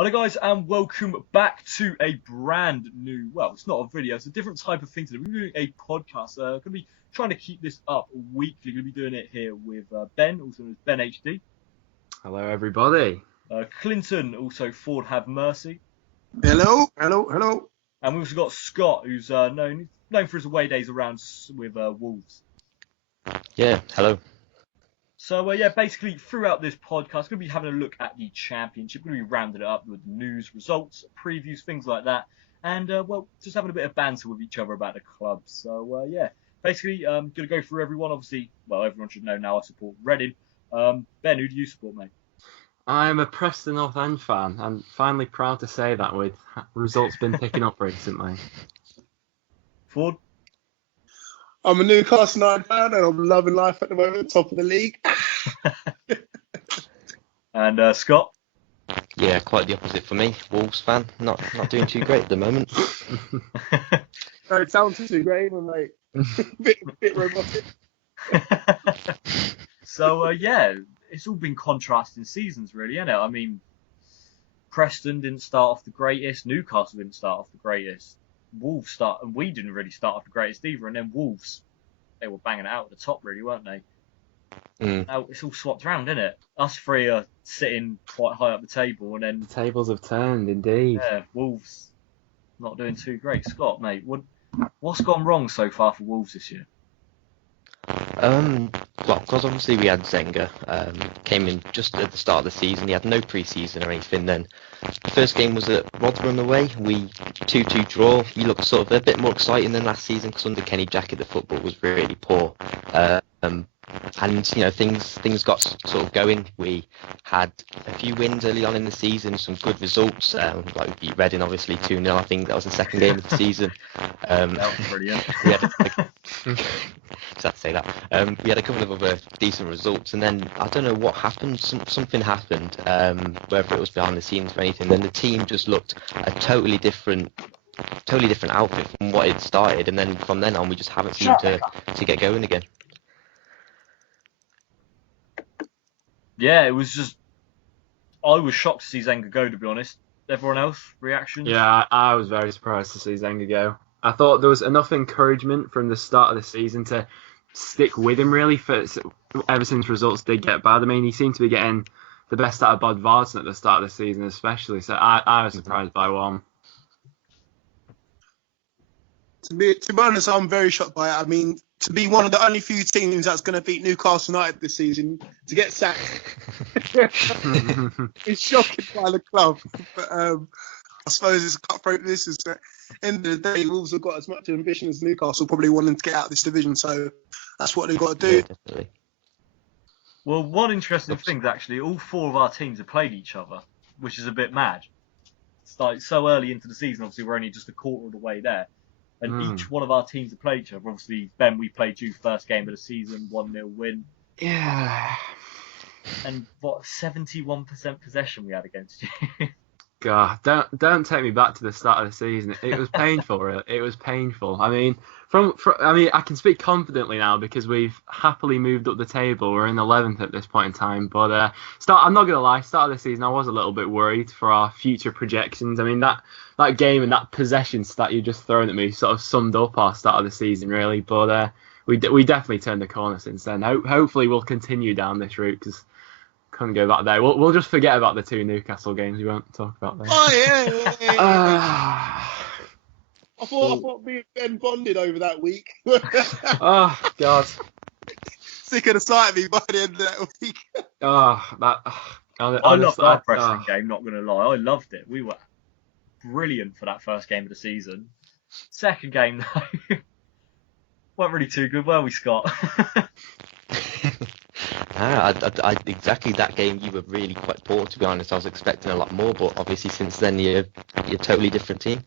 Hello guys and welcome back to a brand new, well, it's not a video, it's a different type of thing today. We're doing a podcast. Going to be trying to keep this up weekly. Going to be doing it here with Ben, also known as BenHD. Hello everybody. Clinton, also FordeHaveMercy. Hello. And we've also got Scott, who's known for his away days around with Wolves. Yeah, hello. So, basically, throughout this podcast, we're going to be having a look at the championship. We're going to be rounding it up with news, results, previews, things like that. And, just having a bit of banter with each other about the club. So, basically, going to go through everyone. Obviously, well, everyone should know now I support Reading. Ben, who do you support, mate? I'm a Preston North End fan. I'm finally proud to say that with results been picking up recently. Ford? I'm a Newcastle United fan and I'm loving life at the moment, top of the league. And Scott? Yeah, quite the opposite for me. Wolves fan, not doing too great at the moment. No, it sounds too great, I'm like bit robotic. So, it's all been contrasting seasons, really, isn't it? I mean, Preston didn't start off the greatest. Newcastle didn't start off the greatest. Wolves and we didn't really start off the greatest either. And then Wolves, they were banging it out at the top, really, weren't they? Now it's all swapped around, isn't it? Us three are sitting quite high up the table, and then The tables have turned, indeed. yeah, Wolves not doing too great. Scott, mate, what's gone wrong so far for Wolves this year? Well, because obviously we had Zenga, came in just at the start of the season. He had no pre-season or anything. Then the first game was at Rotherham away. We 2-2 draw. We looked sort of a bit more exciting than last season because under Kenny Jackett the football was really poor. And things got sort of going. We had a few wins early on in the season, some good results. Like we beat Reading obviously 2-0. I think that was the second game of the season. That was brilliant. We had sad to say that. We had a couple of other decent results, and then I don't know what happened. Something happened, whether it was behind the scenes or anything. Then the team just looked a totally different outfit from what it started, and then from then on we just haven't seemed to get going again. Yeah, it was just. I was shocked to see Zenga go, to be honest. Everyone else, reactions? Yeah, I was very surprised to see Zenga go. I thought there was enough encouragement from the start of the season to stick with him, really, ever since results did get bad. I mean, he seemed to be getting the best out of Bodvarsson at the start of the season, especially. So I was surprised by one. To be honest, I'm very shocked by it. I mean, to be one of the only few teams that's going to beat Newcastle United this season, to get sacked, it's shocking by the club. But I suppose it's a cutthroat business. At the end of the day, Wolves have got as much ambition as Newcastle, probably wanting to get out of this division. So that's what they've got to do. Yeah, definitely. Well, one interesting thing is actually all four of our teams have played each other, which is a bit mad. It's like so early into the season, obviously we're only just a quarter of the way there. And each one of our teams have played each other. Obviously, Ben, we played you first game of the season, 1-0 win. Yeah. And what, 71% possession we had against you? God, don't take me back to the start of the season. It was painful, really. It was painful. I mean, I can speak confidently now because we've happily moved up the table. We're in 11th at this point in time. But I'm not gonna lie, start of the season I was a little bit worried for our future projections. I mean that game and that possession stat you just thrown at me sort of summed up our start of the season, really. But we definitely turned the corner since then. Hopefully we'll continue down this route because. Couldn't go back there. We'll just forget about the two Newcastle games. We won't talk about them. Oh yeah. I thought me and Ben bonded over that week. Oh God. Sick of the sight of me by the end of that week. I loved our Preston game, not going to lie. I loved it. We were brilliant for that first game of the season. Second game, though, weren't really too good, were we, Scott? Exactly that game you were really quite poor, to be honest. I was expecting a lot more, but obviously since then you're a totally different team.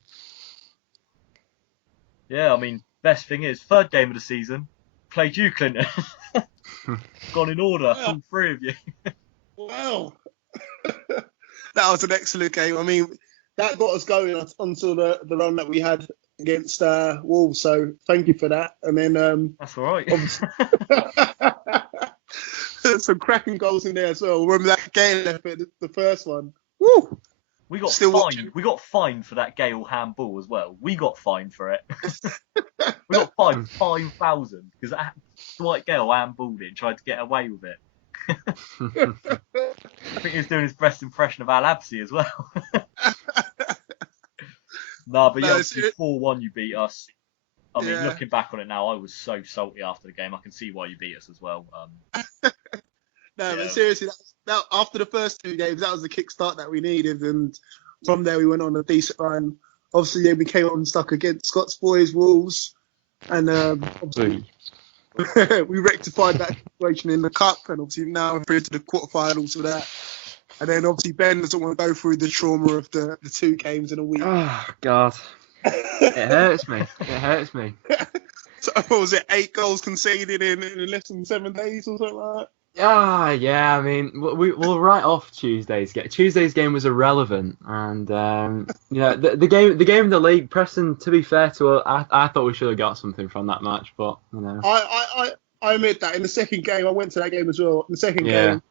Yeah, I mean, best thing is, third game of the season, played you, Clinton. Gone in order, all three of you. Wow. That was an excellent game. I mean, that got us going until the run that we had against Wolves, so thank you for that. And then that's all right. Some cracking goals in there as well. Remember that game left at the first one? Woo! We got Still fined. watching. We got fined for that Gale handball as well. We got fined for it. We got fined 5,000 because Dwight Gale handballed it and tried to get away with it. I think he was doing his best impression of Al Absi as well. But yeah, obviously 4-1 you beat us. I mean, looking back on it now, I was so salty after the game. I can see why you beat us as well. But seriously, that after the first 2 games, that was the kickstart that we needed, and from there we went on a decent run. Obviously, we came unstuck against Scott's boys, Wolves, and obviously we rectified that situation in the cup, and obviously now we're through to the quarterfinals of that. And then obviously Ben doesn't want to go through the trauma of the 2 games in a week. Oh God, it hurts me. It hurts me. So what was it? 8 goals conceded in less than 7 days or something like that? Yeah. I mean, we'll write off Tuesday's game. Tuesday's game was irrelevant, and the game in the league. Preston, to be fair to us, I thought we should have got something from that match, but I admit that in the second game, I went to that game as well. In the second game,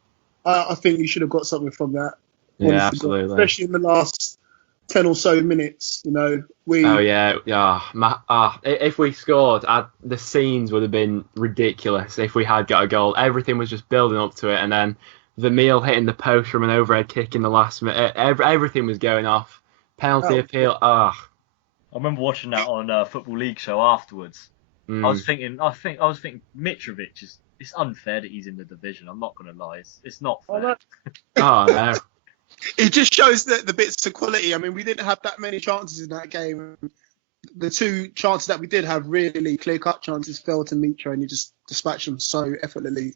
I think you should have got something from that. Honestly. Yeah, absolutely. Especially in the last 10 or so minutes, we. Oh yeah. If we scored, the scenes would have been ridiculous. If we had got a goal, everything was just building up to it, and then Vermeil hitting the post from an overhead kick in the last minute. Everything was going off. Penalty appeal. I remember watching that on Football League show afterwards. I was thinking Mitrovic is. It's unfair that he's in the division. I'm not going to lie. It's not fair. Oh no. It just shows the bits of quality. I mean, we didn't have that many chances in that game. The 2 chances that we did have, really clear-cut chances, fell to Mitra, and he just dispatched them so effortlessly.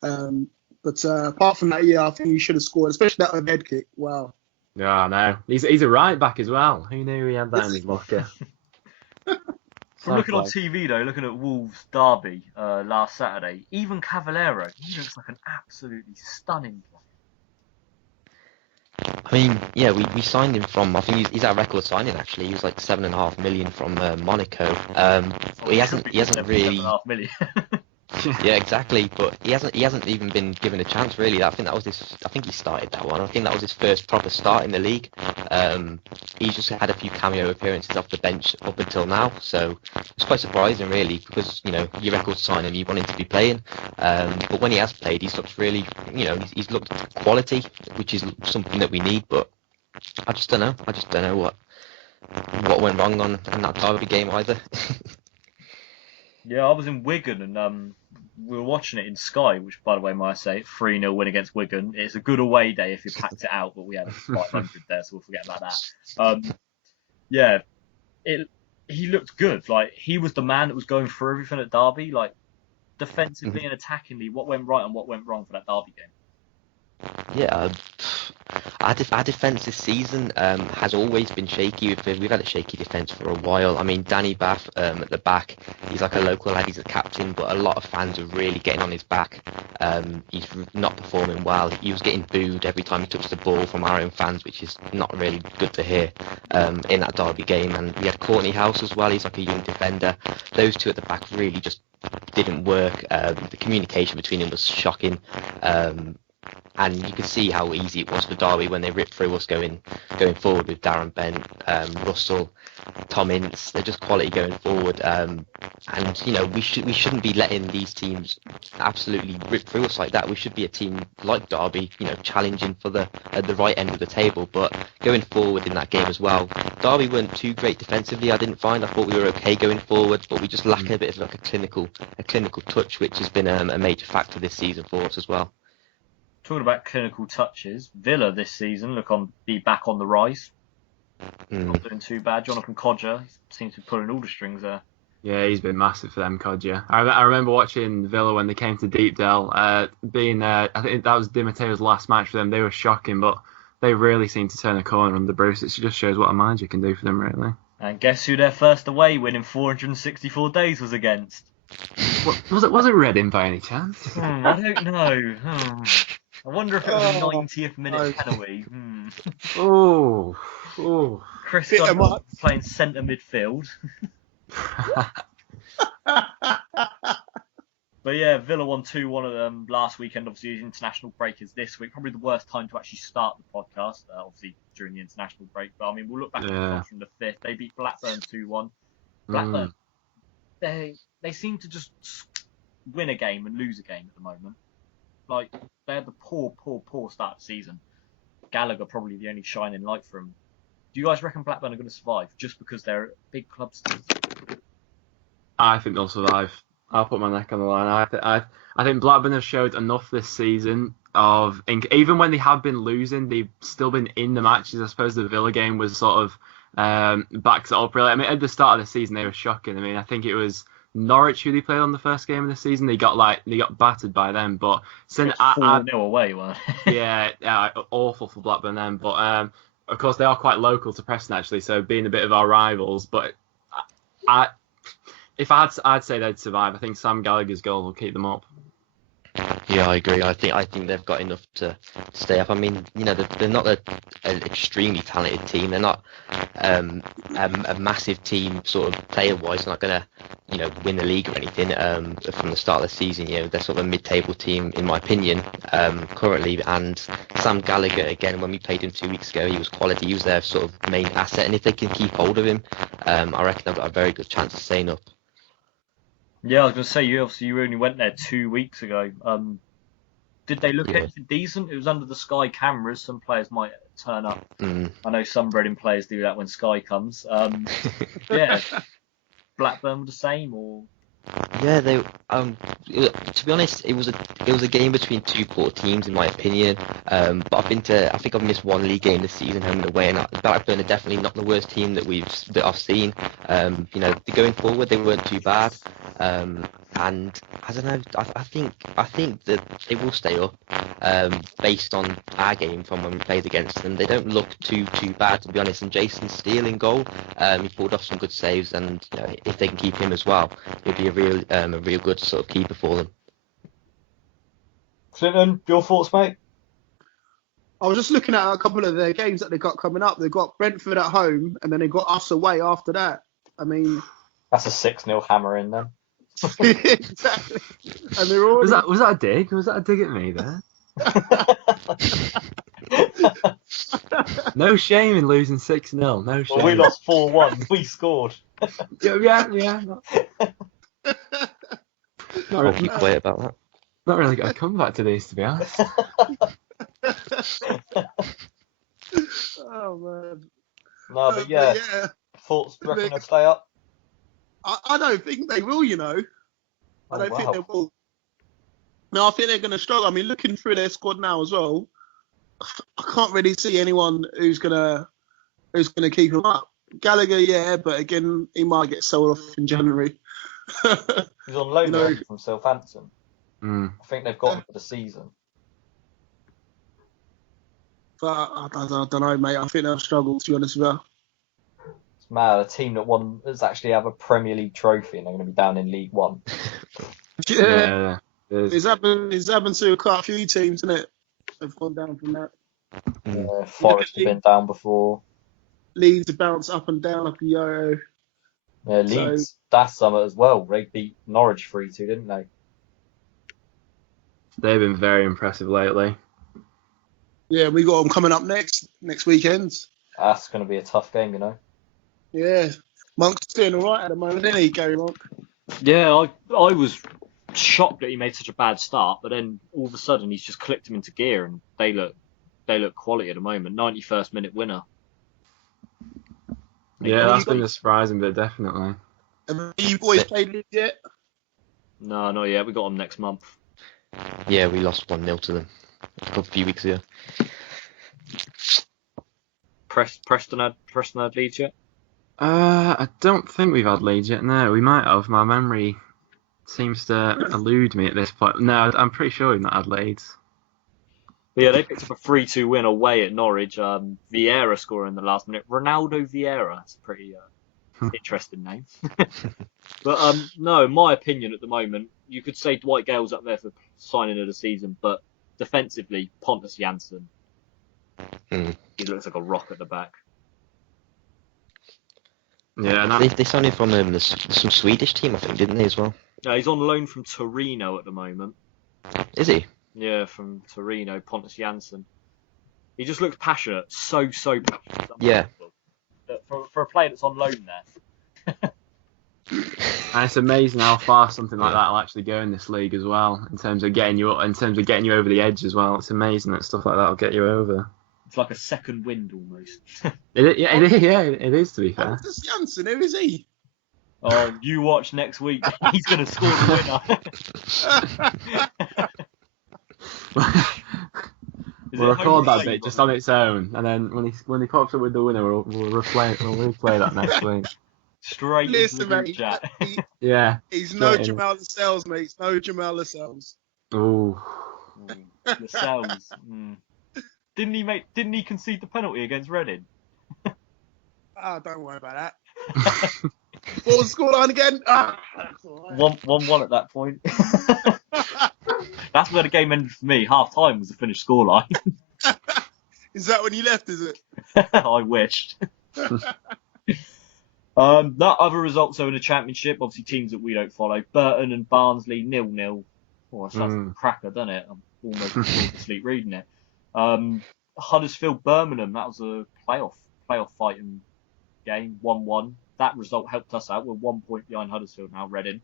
But apart from that, I think he should have scored, especially that head kick. Wow. Yeah, no. He's a right back as well. Who knew he had that in his locker? From looking on TV though, looking at Wolves derby last Saturday, even Cavallero, he looks like an absolutely stunning player. I mean, we signed him from. I think he's our record signing actually. He was like 7.5 million from Monaco. He hasn't really. 7.5 million. Yeah, exactly. But he hasn't even been given a chance really. I think he started that one. I think that was his first proper start in the league. He's just had a few cameo appearances off the bench up until now. So it's quite surprising really, because your record signing, you want him to be playing. But when he has played, he's looked really, he's looked quality, which is something that we need. But I just don't know. I just don't know what went wrong on that derby game either. Yeah, I was in Wigan and we were watching it in Sky, which, by the way, might I say, 3-0 win against Wigan. It's a good away day if you packed it out, but we had 500 there, so we'll forget about that. He looked good. Like, he was the man that was going through everything at Derby. Like, defensively and attackingly, what went right and what went wrong for that Derby game? Yeah, our defence this season has always been shaky. We've had a shaky defence for a while. I mean, Danny Bath at the back, he's like a local lad, he's a captain, but a lot of fans are really getting on his back. He's not performing well. He was getting booed every time he touched the ball from our own fans, which is not really good to hear in that Derby game. And we had Courtney House as well, he's like a young defender. Those 2 at the back really just didn't work. The communication between them was shocking. And you could see how easy it was for Derby when they ripped through us going forward with Darren Bent, Russell, Tom Ince. They're just quality going forward. And we shouldn't be letting these teams absolutely rip through us like that. We should be a team like Derby, challenging for at the right end of the table. But going forward in that game as well, Derby weren't too great defensively. I thought we were okay going forward, but we just lack a bit of like a clinical touch, which has been a major factor this season for us as well. Talking about clinical touches, Villa this season be back on the rise. Not doing too bad. Jonathan Codger seems to be pulling all the strings there. Yeah, he's been massive for them, Codger. I remember watching Villa when they came to Deepdale. I think that was Di Matteo's last match for them. They were shocking, but they really seemed to turn a corner under Bruce. It just shows what a manager can do for them, really. And guess who their first away win in 464 days was against? Was it Reading by any chance? I don't know. I wonder if it was a 90th minute penalty. Oh. Chris Gunn playing centre midfield. But yeah, Villa won 2-1 of them last weekend. Obviously, the international break is this week. Probably the worst time to actually start the podcast, obviously, during the international break. But I mean, we'll look back at the results from the 5th. They beat Blackburn 2-1. Blackburn, they seem to just win a game and lose a game at the moment. Like, they had the poor start of the season. Gallagher probably the only shining light for them. Do you guys reckon Blackburn are going to survive just because they're a big club still? I think they'll survive. I'll put my neck on the line. I think Blackburn have showed enough this season of, even when they have been losing, they've still been in the matches. I suppose the Villa game was sort of backs it up really. I mean, at the start of the season they were shocking. I mean, I think it was Norwich who they played on the first game of the season. They got battered by them. But since 4-0 away, weren't they? yeah, awful for Blackburn then. But of course they are quite local to Preston actually, so being a bit of our rivals. But I'd say they'd survive. I think Sam Gallagher's goal will keep them up. Yeah, I agree. I think they've got enough to stay up. I mean, they're not an extremely talented team. They're not a massive team, sort of player-wise. They're not going to, win the league or anything from the start of the season. They're sort of a mid-table team, in my opinion, currently. And Sam Gallagher, again, when we played him 2 weeks ago, he was quality. He was their sort of main asset. And if they can keep hold of him, I reckon they've got a very good chance of staying up. Yeah, I was going to say, you only went there 2 weeks ago. Did they look anything decent? It was under the Sky cameras. Some players might turn up. I know some Reading players do that when Sky comes. Yeah, Blackburn were the same, or? Yeah, they. To be honest, it was a game between two poor teams, in my opinion. But I think I've missed one league game this season, home and away, and Blackburn are definitely not the worst team that I've seen. Going forward, they weren't too bad. And I don't know. I think that they will stay up. Based on our game from when we played against them, they don't look too bad, to be honest. And Jason Steele in goal, he pulled off some good saves, and if they can keep him as well, he'll be a real good sort of keeper for them. Clinton, your thoughts, mate? I was just looking at a couple of their games that they got coming up. They've got Brentford at home, and then they got us away after that. I mean, that's a 6-0 hammer in then. Exactly. And they're all... Was that a dig? Was that a dig at me there? No shame in losing 6-0. No shame. Well, we lost 4-1. We scored. Yeah. I'll keep quiet about that. Not really got a comeback to these, to be honest. Oh man. No, but yeah. Thoughts? Reckon they'll stay up? I don't think they will, I don't think they will. No, I think they're going to struggle. I mean, looking through their squad now as well, I can't really see anyone who's gonna keep them up. Gallagher, yeah, but again, he might get sold off in January. He's on loan from Southampton. I think they've got him for the season. But I don't know, mate. I think they'll struggle, to be honest with you. It's mad. A team that has actually have a Premier League trophy, and they're going to be down in League One. Yeah. It's happened to quite a few teams, isn't it? They've gone down from that. Forest have been down before. Leeds have bounced up and down like a yo-yo. Yeah, Leeds, that's something as well. They beat Norwich 3-2, didn't they? They've been very impressive lately. Yeah, we got them coming up next weekend. That's going to be a tough game, Yeah. Monk's doing all right at the moment, isn't he, Gary Monk? Yeah, I was shocked that he made such a bad start, but then all of a sudden he's just clicked him into gear, and they look quality at the moment. 91st minute winner. Yeah, that's been a surprising bit, definitely. Have you boys played it yet? No, not yet. We got them next month. Yeah, we lost 1-0 to them a few weeks ago. Preston had Leeds yet? I don't think we've had Leeds yet. No, we might have. My memory seems to elude me at this point. No, I'm pretty sure we've not had Leeds. Yeah, they picked up a 3-2 win away at Norwich. Vieira scoring in the last minute. Ronaldo Vieira. That's a pretty interesting name. But no, in my opinion at the moment, you could say Dwight Gale's up there for signing of the season, but defensively, Pontus Jansson. He looks like a rock at the back. Yeah, and They signed him from some Swedish team, I think, didn't they, as well? No, he's on loan from Torino at the moment. Is he? Yeah, from Torino, Pontus Jansson. He just looks passionate, so passionate. Yeah. For a player that's on loan there. And it's amazing how far something like that will actually go in this league as well, in terms of getting you over the edge as well. It's amazing that stuff like that will get you over. It's like a second wind almost. It is, to be fair. Pontus Jansson, who is he? Oh, you watch next week. He's going to score the winner. We'll record that bit just on its own, and then when he pops up with the winner, we'll replay that next week. Straight into the group chat. Yeah. He's no Jamal Lascelles, mate. He's no Jamal Lascelles. Ooh. Lascelles. Didn't he concede the penalty against Reading? Don't worry about that. What was the scoreline again? That's all right. 1-1 at that point. That's where the game ended for me. Half time was the finished scoreline. Is that when you left, is it? I wished. That other results though in the Championship, obviously teams that we don't follow. Burton and Barnsley 0-0. Oh, that sounds like a cracker, doesn't it? I'm almost falling asleep reading it. Huddersfield Birmingham, that was a playoff fighting game, 1-1. That result helped us out. We're 1 point behind Huddersfield now, Reading.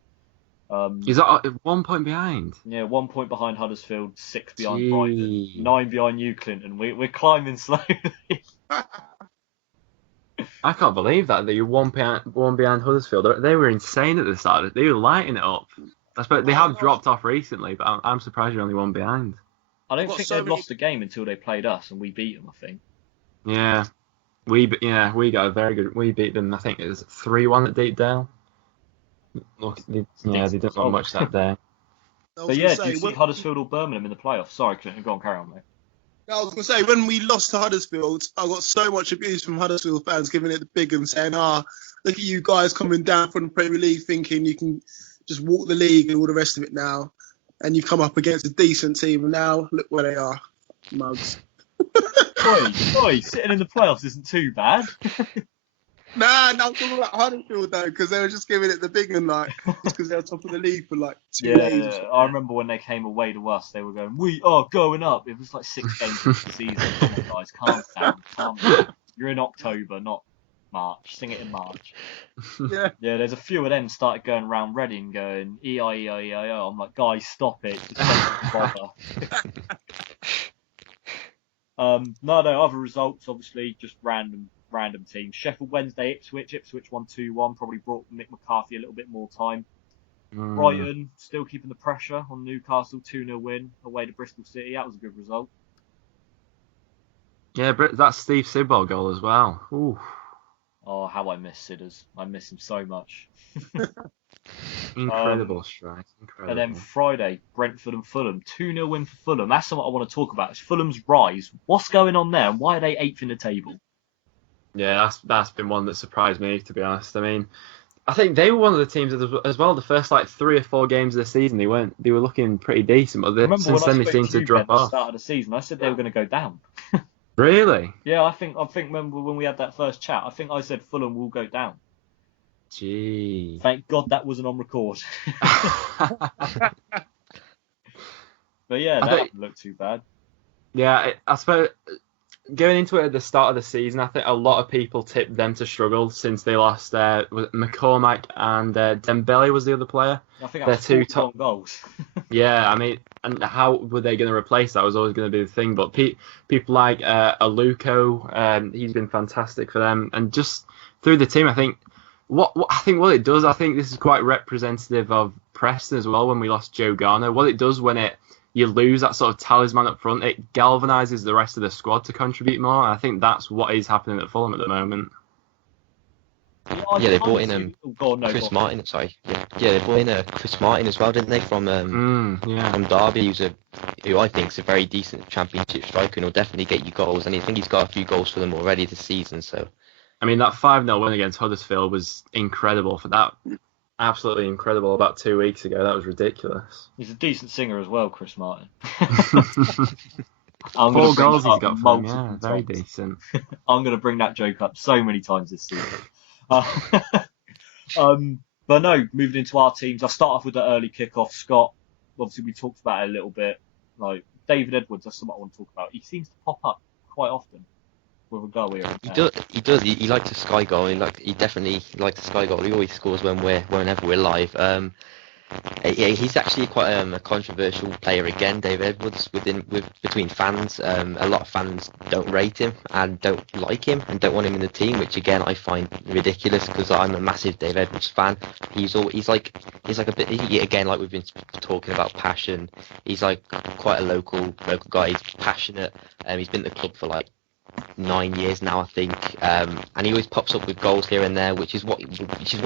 Is that 1 point behind? Yeah, 1 point behind Huddersfield, 6 behind Brighton, 9 behind you, Clinton. We're climbing slowly. I can't believe that you're one behind Huddersfield. They were insane at the start. They were lighting it up. I suppose they have dropped off recently, but I'm surprised you're only one behind. I don't think they've lost a game until they played us, and we beat them, I think. Yeah. We got a very good. We beat them. I think it was 3-1 at Deepdale. Look, they didn't look much that day. But yeah, do you see Huddersfield or Birmingham in the playoffs? Sorry, Clinton, go on, carry on, mate. I was going to say, when we lost to Huddersfield, I got so much abuse from Huddersfield fans giving it the big and saying, look at you guys coming down from the Premier League thinking you can just walk the league and all the rest of it now. And you come up against a decent team, and now look where they are. Mugs. Oi, sitting in the playoffs isn't too bad. No, I'm talking about Huddersfield though, because they were just giving it the big and just because they were top of the league for like 2 days. Yeah, I remember when they came away to us, they were going, "We are going up." It was like 6 games into the season. Come on, guys, calm down. You're in October, not March. Sing it in March. Yeah. Yeah, there's a few of them started going around Reading going, E-I-E-I-E-I-O. I'm like, guys, stop it. Just don't bother. No, other results, obviously, just random teams. Sheffield Wednesday, Ipswich 1-2-1, probably brought Mick McCarthy a little bit more time. Brighton still keeping the pressure on Newcastle, 2-0 win away to Bristol City. That was a good result. Yeah, that's Steve Sidwell goal as well. Ooh. Oh, how I miss Sidders. I miss him so much. Incredible strike. Incredible. And then Friday, Brentford and Fulham. 2-0 win for Fulham. That's something I want to talk about. It's Fulham's rise. What's going on there? And why are they 8th in the table? Yeah, that's been one that surprised me, to be honest. I mean, I think they were one of the teams as well. The first 3 or 4 games of the season, they were looking pretty decent, but since then they seem to drop off. At the start of the season, I said they were going to go down. Really? Yeah, I think remember when we had that first chat, I think I said Fulham will go down. Gee. Thank God that wasn't on record. But yeah, that didn't look too bad. Yeah, I suppose going into it at the start of the season, I think a lot of people tipped them to struggle since they lost McCormack and Dembele was the other player. I think that was 2 top goals. Yeah, I mean, and how were they going to replace that was always going to be the thing. But people like Aluko, he's been fantastic for them, and just through the team, I think what it does, I think this is quite representative of Preston as well. When we lost Joe Garner, what it does when you lose that sort of talisman up front, it galvanises the rest of the squad to contribute more. And I think that's what is happening at Fulham at the moment. Yeah, they brought in Chris Martin. Sorry, yeah, they brought in Chris Martin as well, didn't they? From Derby, who I think is a very decent Championship striker and will definitely get you goals. And I think he's got a few goals for them already this season. So, I mean, that 5-0 win against Huddersfield was incredible for that. Absolutely incredible. About 2 weeks ago, that was ridiculous. He's a decent singer as well, Chris Martin. 4 goals he's got from him, yeah, very decent. I'm going to bring that joke up so many times this season. But no, moving into our teams, I'll start off with the early kickoff. Scott, obviously we talked about it a little bit. Like David Edwards, that's something I want to talk about. He seems to pop up quite often with a goal here. He does. He likes a sky goal. He definitely likes a sky goal. He always scores whenever we're live. He's actually quite a controversial player again, David Edwards, between fans. A lot of fans don't rate him and don't like him and don't want him in the team, which again I find ridiculous because I'm a massive David Edwards fan. He's like a bit again, like we've been talking about passion. He's like quite a local guy. He's passionate. He's been at the club for like 9 years now, I think, and he always pops up with goals here and there, which is what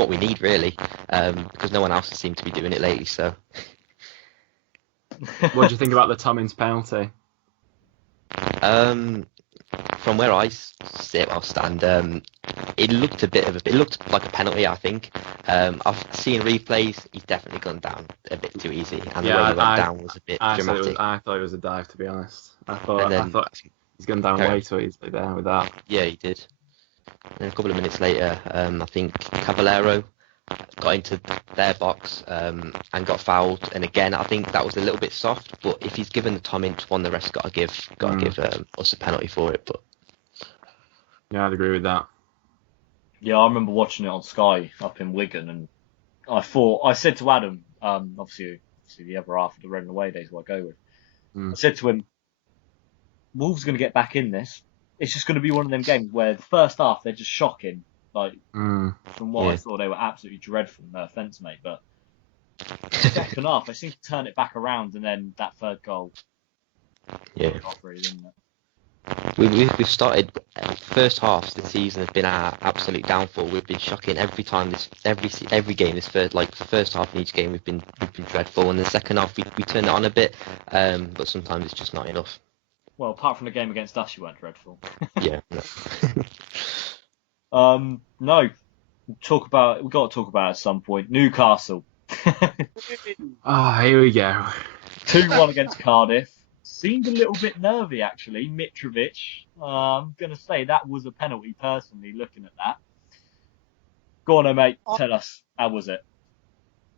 we need really, because no one else has seemed to be doing it lately. So, what do you think about the Tommins penalty? From where I stand, it looked like a penalty. I think. I've seen replays. He's definitely gone down a bit too easy, and the way he went down was a bit dramatic. I thought it was a dive, to be honest. I thought he's gone down way too easily there with that. Yeah, he did. And then a couple of minutes later, I think Caballero got into their box and got fouled. And again, I think that was a little bit soft. But if he's given the Tom Inch one, the rest got to give us a penalty for it. But yeah, I'd agree with that. Yeah, I remember watching it on Sky up in Wigan, and I said to Adam, obviously the other half of the Red and Away days, what I go with. I said to him, Wolves are going to get back in this. It's just going to be one of them games where the first half they're just shocking. Like from what I saw, they were absolutely dreadful. No offense, mate, but second half they seem to turn it back around, and then that third goal. Yeah. Really, didn't it? We've started first half the season has been our absolute downfall. We've been shocking every time. Every game this first half in each game we've been dreadful, and the second half we turn it on a bit, but sometimes it's just not enough. Well, apart from the game against us, you weren't dreadful. Yeah. No. We've got to talk about it at some point. Newcastle. Here we go. 2-1 against Cardiff. Seemed a little bit nervy, actually. Mitrovic. I'm going to say that was a penalty, personally, looking at that. Go on, mate. Tell us. How was it?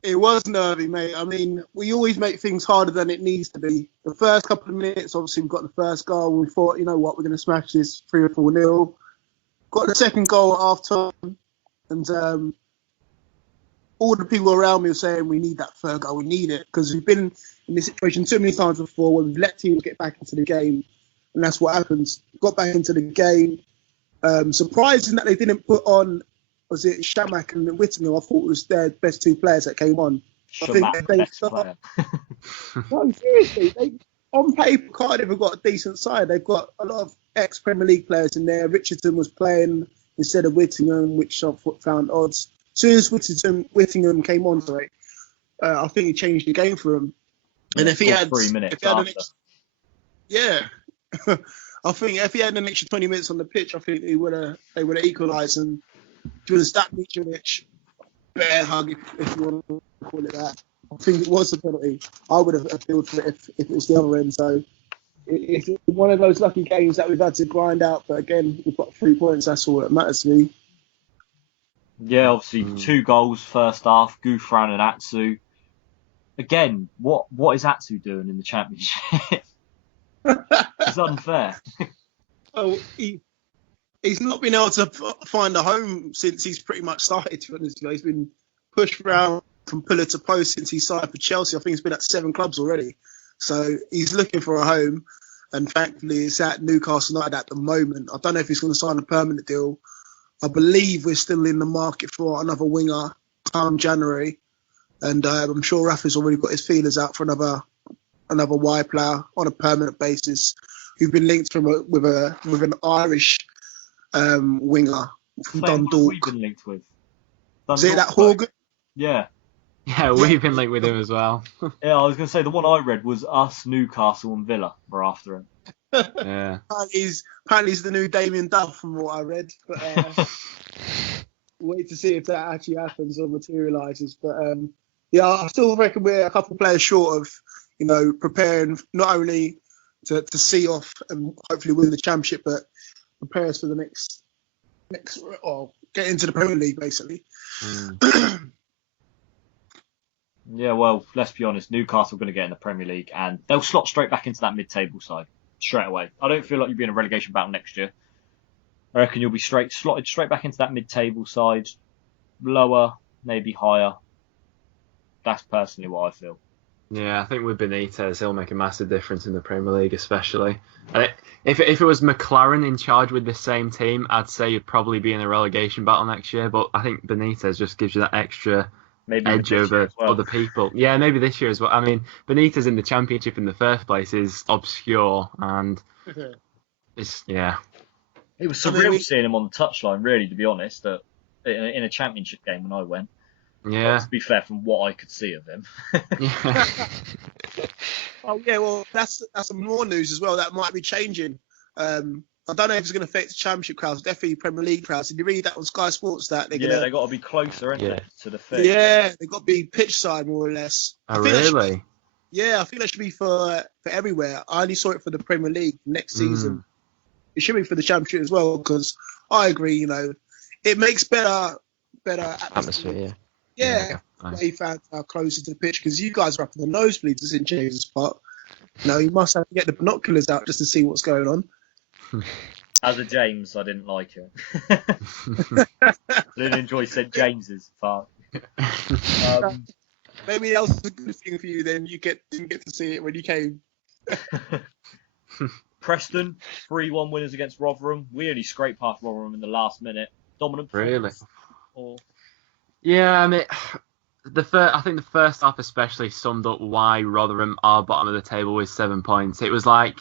It was nervy, mate. I mean, we always make things harder than it needs to be. The first couple of minutes, obviously, we got the first goal. We thought, you know what, we're going to smash this 3 or 4-0. Got the second goal at half time. And all the people around me were saying, we need that third goal. We need it. Because we've been in this situation so many times before where we've let teams get back into the game. And that's what happens. Got back into the game. Surprising that they didn't put on, was it Shamak and Whittingham? I thought it was their best 2 players that came on. No, seriously, on paper, Cardiff have got a decent side. They've got a lot of ex-Premier League players in there. Richardson was playing instead of Whittingham, which I found odd. As soon as Whittingham came on, I think he changed the game for him. And if he had 3 minutes I think if he had an extra 20 minutes on the pitch, I think they would have equalised, and to the stat Mitrovic bear hug, if you want to call it that. I think it was a penalty. I would have appealed for it if it was the other end. So it's one of those lucky games that we've had to grind out. But again, we've got 3 points. That's all that matters to me. Yeah, obviously 2 goals first half. Gouffran and Atsu. Again, what is Atsu doing in the Championship? It's unfair. Oh, he's not been able to find a home since he's pretty much started, to be honest. He's been pushed around from pillar to post since he signed for Chelsea. I think he's been at 7 clubs already. So he's looking for a home. And thankfully, it's at Newcastle United at the moment. I don't know if he's going to sign a permanent deal. I believe we're still in the market for another winger come January. And I'm sure Rafa's already got his feelers out for another wide player on a permanent basis who've been linked with an Irish winger from Dundalk. We've been linked with. Is it that Horgan? Yeah. Yeah, we've been linked with him as well. Yeah, I was going to say the one I read was us, Newcastle, and Villa were after him. Yeah. Apparently he's the new Damien Duff from what I read. But wait to see if that actually happens or materialises. But yeah, I still reckon we're a couple of players short of, preparing not only to see off and hopefully win the championship, but prepare us for the next next or get into the Premier League basically. Yeah, well, let's be honest. Newcastle are going to get in the Premier League, and they'll slot straight back into that mid-table side straight away. I don't feel like you'll be in a relegation battle next year. I reckon you'll be slotted straight back into that mid-table side, lower, maybe higher. That's personally what I feel. Yeah, I think with Benitez, he'll make a massive difference in the Premier League, especially. If it was McLaren in charge with the same team, I'd say you'd probably be in a relegation battle next year. But I think Benitez just gives you that extra edge over other people. Yeah, maybe this year as well. I mean, Benitez in the Championship in the first place is obscure, and it's It was surreal seeing him on the touchline, really, to be honest. In a Championship game when I went. Yeah. To be fair, from what I could see of him. Yeah. Oh yeah, well that's some more news as well. That might be changing. I don't know if it's going to affect the Championship crowds, definitely Premier League crowds. Did you read that on Sky Sports that they're they got to be closer, ain't they, to the pitch? Yeah, they got to be pitch side more or less. Oh really? I think that should be for everywhere. I only saw it for the Premier League next season. It should be for the Championship as well because I agree. It makes better atmosphere. Yeah, away fans are closer to the pitch because you guys are up in the nosebleeds in St James's Park. You must have to get the binoculars out just to see what's going on. As a James, I didn't like it. I didn't enjoy St James's Park. Maybe that was a good thing for you then. You didn't get to see it when you came. Preston, 3-1 winners against Rotherham. We only scraped past Rotherham in the last minute. Dominant performance. Really? Yeah, I mean, I think the first half especially summed up why Rotherham are bottom of the table with 7 points. It was like,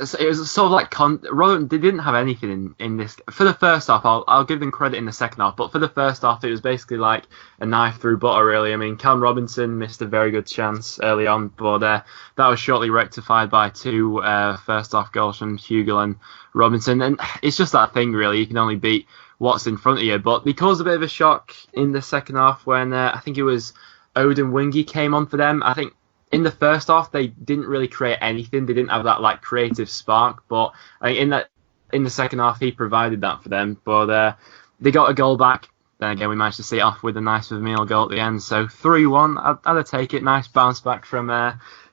it was sort of like Rotherham. They didn't have anything in this. For the first half, I'll give them credit in the second half, but for the first half, it was basically like a knife through butter, really. I mean, Callum Robinson missed a very good chance early on, but that was shortly rectified by two first half goals from Hugel and Robinson, and it's just that thing, really. You can only beat what's in front of you, but they caused a bit of a shock in the second half when I think it was Odin Wingy came on for them. I think in the first half they didn't really create anything. They didn't have that creative spark, but I think in the second half he provided that for them. But they got a goal back. Then again, we managed to see it off with a nice Vermeil goal at the end. So 3-1, I'd take it. Nice bounce back from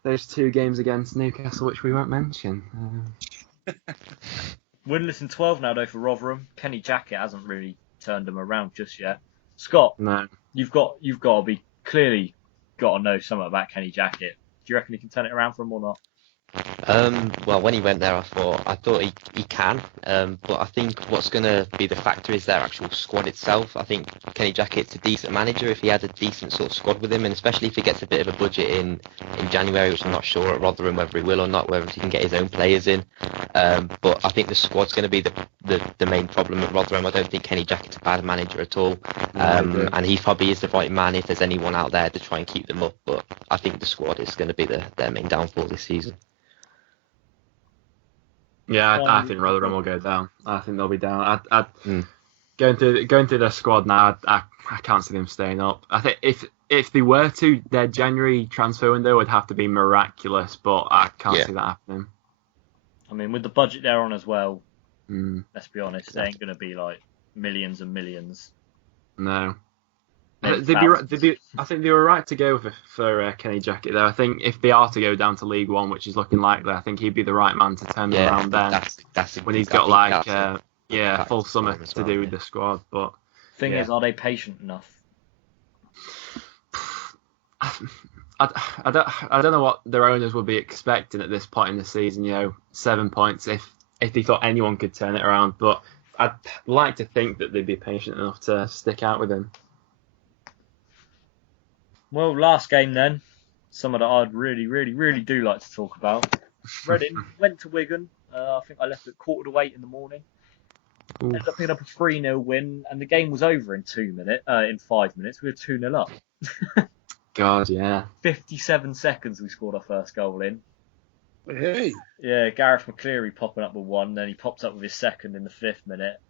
those two games against Newcastle, which we won't mention. Winless in 12 now, though, for Rotherham. Kenny Jackett hasn't really turned them around just yet. Scott, no, you've got to be clearly got to know something about Kenny Jackett. Do you reckon he can turn it around for him or not? Well, when he went there, I thought he can, but I think what's going to be the factor is their actual squad itself. I think Kenny Jackett's a decent manager if he had a decent sort of squad with him, and especially if he gets a bit of a budget in January, which I'm not sure at Rotherham whether he will or not, whether he can get his own players in. But I think the squad's going to be the main problem at Rotherham. I don't think Kenny Jackett's a bad manager at all, and he probably is the right man if there's anyone out there to try and keep them up. But I think the squad is going to be their main downfall this season. Yeah, I think Rotherham will go down. I think they'll be down. Going through their squad now, I can't see them staying up. I think if they were to, their January transfer window would have to be miraculous, but I can't see that happening. I mean, with the budget they're on as well, let's be honest, they ain't going to be like millions and millions. No. I think they were right to go for Kenny Jackett there. I think if they are to go down to League One, which is looking likely, I think he'd be the right man to turn them around then. That's when he's got full summer to do with the squad. But thing is, are they patient enough? I don't know what their owners would be expecting at this point in the season. 7 points if they thought anyone could turn it around. But I'd like to think that they'd be patient enough to stick out with him. Well, last game then, something that I'd really, really, really do like to talk about. Reading went to Wigan. I think I left at 7:45 in the morning. Oof. Ended up picking up a 3-0 win, and the game was over in 5 minutes. We were 2-0 up. God, yeah. 57 seconds we scored our first goal in. Hey. Yeah, Gareth McCleary popping up with one, then he popped up with his second in the 5th minute.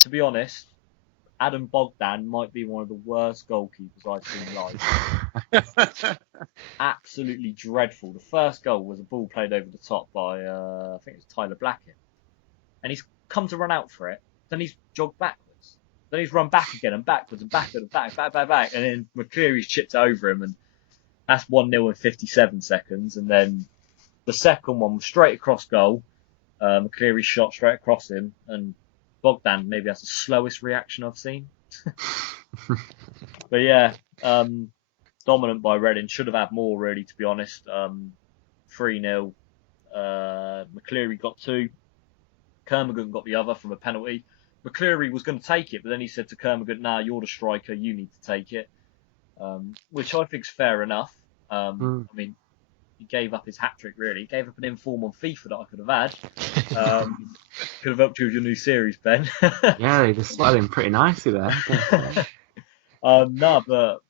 To be honest, Adam Bogdan might be one of the worst goalkeepers I've seen live. Absolutely dreadful. The first goal was a ball played over the top by, I think it was Tyler Blackett. And he's come to run out for it, Then he's jogged backwards. Then he's run back again and backwards and backwards and back. And then McCleary's chipped over him, and that's 1-0 in 57 seconds. And then the second one was straight across goal. McCleary shot straight across him, and Bogdan maybe has the slowest reaction I've seen. But yeah, dominant by Reading. Should have had more, really, to be honest. 3-0. McCleary got 2. Kermagant got the other from a penalty. McCleary was going to take it, but then he said to Kermagant, "Nah, you're the striker. You need to take it," which I think is fair enough. I mean, he gave up his hat trick, really. He gave up an inform on FIFA that I could have had. Could have helped you with your new series, Ben. Yeah, he just slid in pretty nicely there. No, but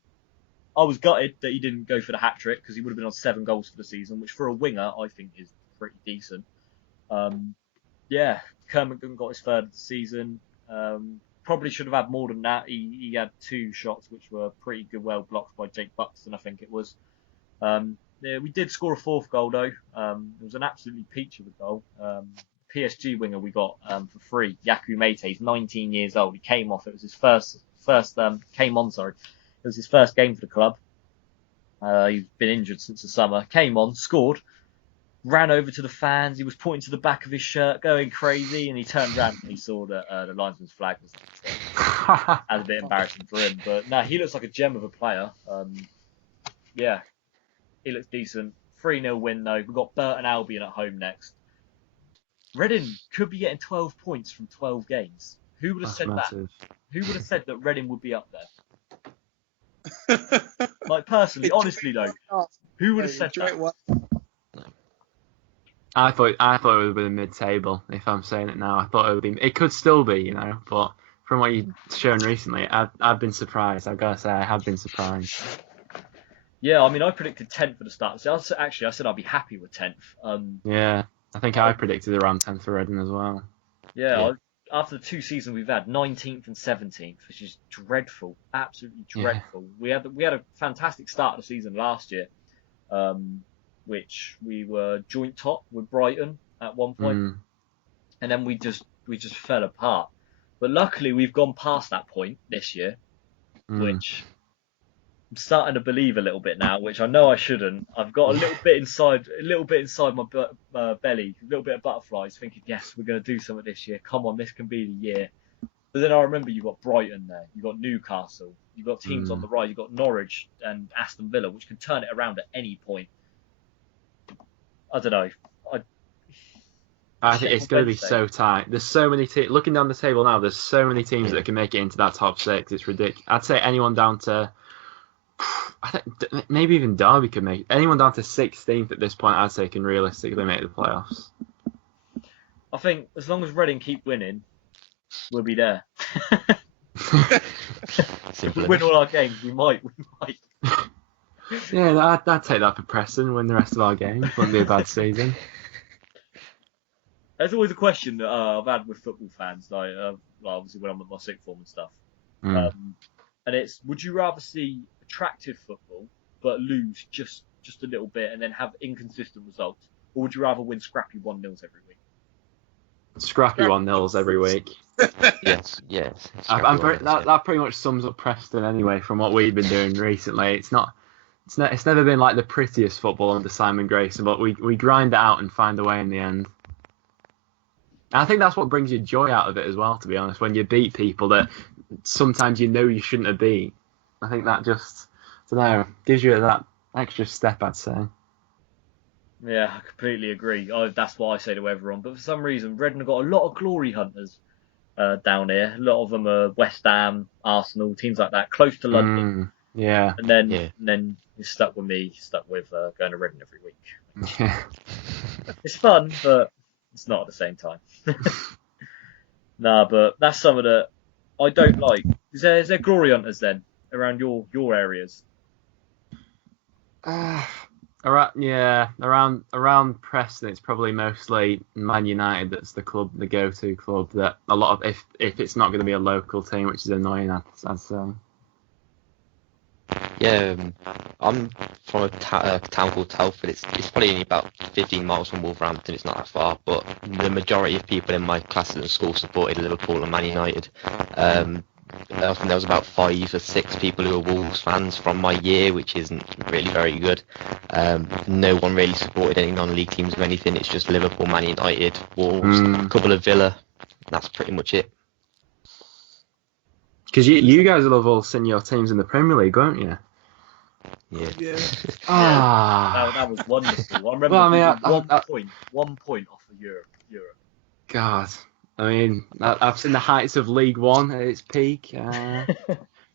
I was gutted that he didn't go for the hat trick, because he would have been on 7 goals for the season, which for a winger I think is pretty decent. Yeah, Kermagant got his 3rd of the season. Probably should have had more than that. He had 2 shots which were pretty good, well blocked by Jake Buxton, I think it was. Yeah, we did score a 4th goal though. It was an absolutely peach of a goal. PSG winger we got for free, Yaku Mate. He's 19 years old. He came off. It was his first came on. Sorry, it was his first game for the club. He's been injured since the summer. Came on, scored, ran over to the fans. He was pointing to the back of his shirt, going crazy, and he turned around and he saw that the linesman's flag was that was a bit embarrassing for him. But no, he looks like a gem of a player. Yeah, he looks decent. 3-0 win though. We've got Burton Albion at home next. Reading could be getting 12 points from 12 games. Who would have said massive. that? Who would have said that Reading would be up there? Like, personally, honestly though, who would have said that? I thought it would have been mid-table. If I'm saying it now, I thought it would be. It could still be, you know. But from what you've shown recently, I've been surprised. I've got to say, I have been surprised. Yeah, I mean, I predicted 10th for the start. So I said I'd be happy with 10th. Yeah, I think I predicted around 10th for Reading as well. Yeah. After the 2 seasons we've had, 19th and 17th, which is dreadful, absolutely dreadful. Yeah. We had a fantastic start of the season last year, which we were joint top with Brighton at one point, and then we just fell apart. But luckily we've gone past that point this year, which I'm starting to believe a little bit now, which I know I shouldn't. I've got a little bit inside my belly, a little bit of butterflies, thinking, yes, we're going to do something this year. Come on, this can be the year. But then I remember you've got Brighton there, you've got Newcastle, you've got teams on the right, you've got Norwich and Aston Villa, which can turn it around at any point. I don't know. I think it's going to be so tight. There's so many teams. Looking down the table now, there's so many teams that can make it into that top 6. It's ridiculous. I'd say anyone down to... I think maybe even Derby could make it. Anyone down to 16th at this point, I'd say, can realistically make the playoffs. I think as long as Reading keep winning, we'll be there. If we win all our games, we might. Yeah, I'd take that for Preston. Win the rest of our games. Wouldn't be a bad season. There's always a question that I've had with football fans, like obviously when I'm at my sixth form and stuff. And it's, would you rather see attractive football but lose just a little bit and then have inconsistent results, or would you rather win scrappy 1-0s every week? Scrappy 1-0s every week. Yes. That pretty much sums up Preston anyway. From what we've been doing recently, it's never been like the prettiest football under Simon Grayson, but we grind it out and find a way in the end. And I think that's what brings you joy out of it as well, to be honest, when you beat people that sometimes you know you shouldn't have beat. I think that just, I don't know, gives you that extra step, I'd say. Yeah, I completely agree. That's what I say to everyone. But for some reason, Reading have got a lot of glory hunters down here. A lot of them are West Ham, Arsenal, teams like that, close to London. Yeah. And then you're stuck with me, going to Reading every week. Yeah. It's fun, but it's not at the same time. Nah, but that's something that I don't like. Is there glory hunters then around your areas? Around Preston, it's probably mostly Man United that's the go-to club that a lot of, if it's not going to be a local team, which is annoying, I'd say. Yeah, I'm from a town called Telford. It's probably only about 15 miles from Wolverhampton. It's not that far, but the majority of people in my classes at school supported Liverpool and Man United. I think there was about 5 or 6 people who were Wolves fans from my year, which isn't really very good. No one really supported any non-league teams or anything. It's just Liverpool, Man United, Wolves, a couple of Villa. That's pretty much it. Because you guys will have all seen your teams in the Premier League, won't you? Yeah. Yeah. That was wonderful. I remember Well, I mean, being 1 point off of Europe. God, I mean, I've seen the heights of League One at its peak.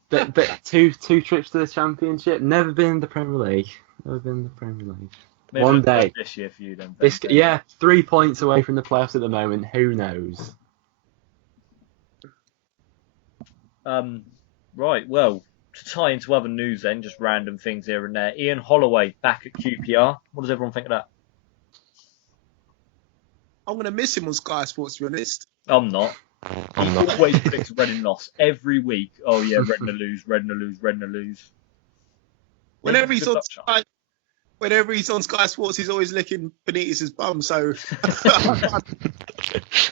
But two trips to the Championship. Never been in the Premier League. Maybe One day. this year for you then. Yeah, 3 points away from the playoffs at the moment. Who knows? Right, well, to tie into other news then, just random things here and there. Ian Holloway back at QPR. What does everyone think of that? I'm going to miss him on Sky Sports, to be honest. I'm not. He always predicts Reading loss every week. Oh yeah, Reading to lose, Reading to lose, Reading to lose. Whenever he's on Sky Sports, he's always licking Benitez's bum, so I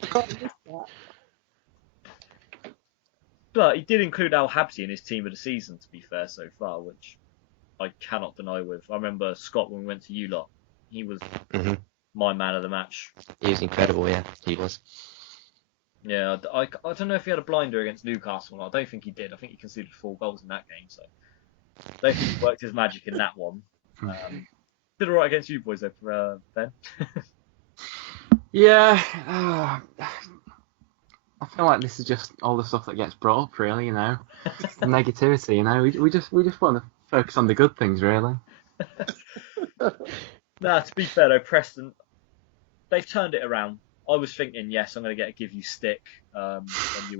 can't miss that. But he did include Al Habsi in his team of the season, to be fair, so far, which I cannot deny with. I remember Scott when we went to you lot. He was my man of the match. He was incredible, yeah, he was. Yeah, I don't know if he had a blinder against Newcastle or not. I don't think he did. I think he conceded 4 goals in that game, so I don't think he worked his magic in that one. Did all right against you boys, though, Ben. Yeah. I feel like this is just all the stuff that gets brought up, really, you know. The negativity, you know. We just want to focus on the good things, really. Nah, to be fair though, Preston, they've turned it around. I was thinking, yes, I'm going to give you stick when you